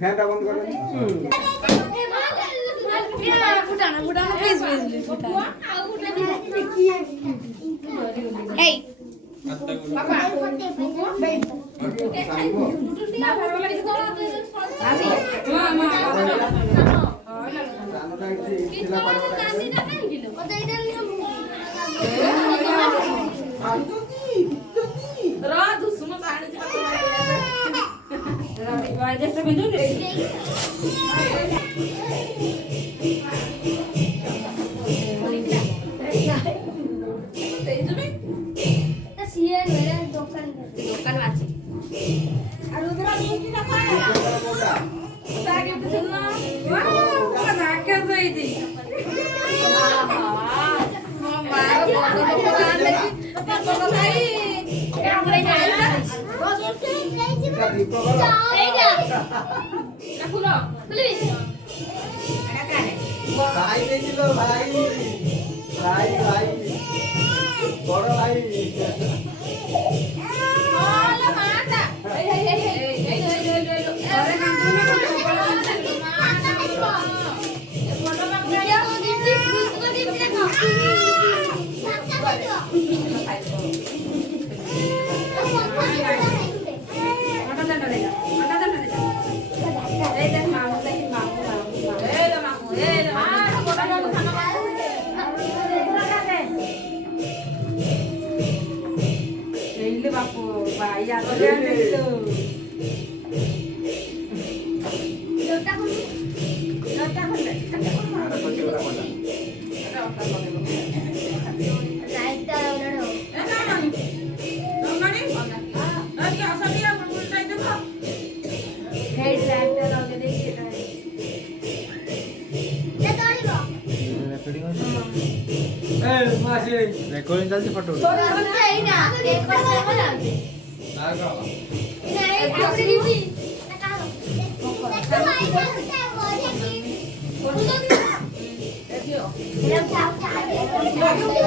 ফ্যানটা বন্ধ করে এই দোকান আছে আর ওদের কি না পায় তাকে বুঝুন না ওয়া রাখে যাই দি মামা দোকান দেখি বড় ভাই কেমনে যায় এই যা রাখুনো প্লিজ ভাই দিছিল ভাই ভাই ভাই বড় ভাই hola mata hey hey hey hey aরে নাম তুমি বাপু ভাই আর দেখতো লোটা কোন রাইটটা ওড়ানো না মানে আর কি আসা দিয়া উল্টাই দেব হেড রাইটটা লগে দেখি এটা এটা আইবো রেকর্ডিং হচ্ছে এই মাসি রেকর্ডিং চলছে ফটো এই না রেকর্ড করব না লাগা এই আপনি দিবি এটা